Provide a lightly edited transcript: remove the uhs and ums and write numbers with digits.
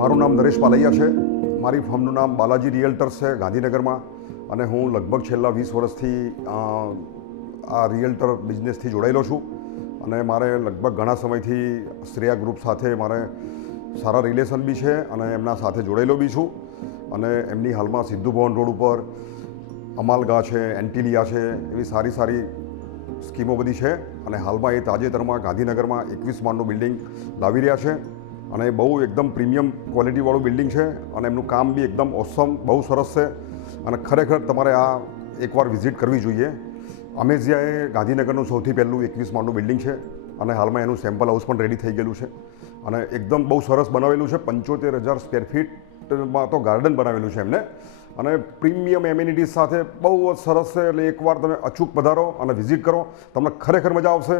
મારું નામ નરેશ પાલૈયા છે. મારી ફર્મનું નામ બાલાજી રિયલ્ટર્સ છે ગાંધીનગરમાં, અને હું લગભગ છેલ્લા 20 વર્ષથી આ રિયલ્ટર બિઝનેસથી જોડાયેલો છું. અને મારે લગભગ ઘણા સમયથી શ્રેયા ગ્રુપ સાથે મારે સારા રિલેશન બી છે અને એમના સાથે જોડાયેલો બી છું. અને એમની હાલમાં સિદ્ધુ ભવન રોડ ઉપર અમાલગા છે, એન્ટિલિયા છે, એવી સારી સારી સ્કીમો બધી છે. અને હાલમાં એ તાજેતરમાં ગાંધીનગરમાં 21 માળનું બિલ્ડિંગ લાવી રહ્યા છે, અને બહુ એકદમ પ્રીમિયમ ક્વોલિટીવાળું બિલ્ડિંગ છે, અને એમનું કામ બી એકદમ ઓસમ, બહુ સરસ છે. અને ખરેખર તમારે આ એકવાર વિઝિટ કરવી જોઈએ. અમેઝિયા એ ગાંધીનગરનું સૌથી પહેલું 21 માળનું બિલ્ડિંગ છે, અને હાલમાં એનું સેમ્પલ હાઉસ પણ રેડી થઈ ગયેલું છે, અને એકદમ બહુ સરસ બનાવેલું છે. 75,000 સ્ક્વેર ફીટમાં તો ગાર્ડન બનાવેલું છે એમને, અને પ્રીમિયમ એમ્યુનિટીઝ સાથે બહુ સરસ છે. એટલે એકવાર તમે અચૂક પધારો અને વિઝિટ કરો, તમને ખરેખર મજા આવશે.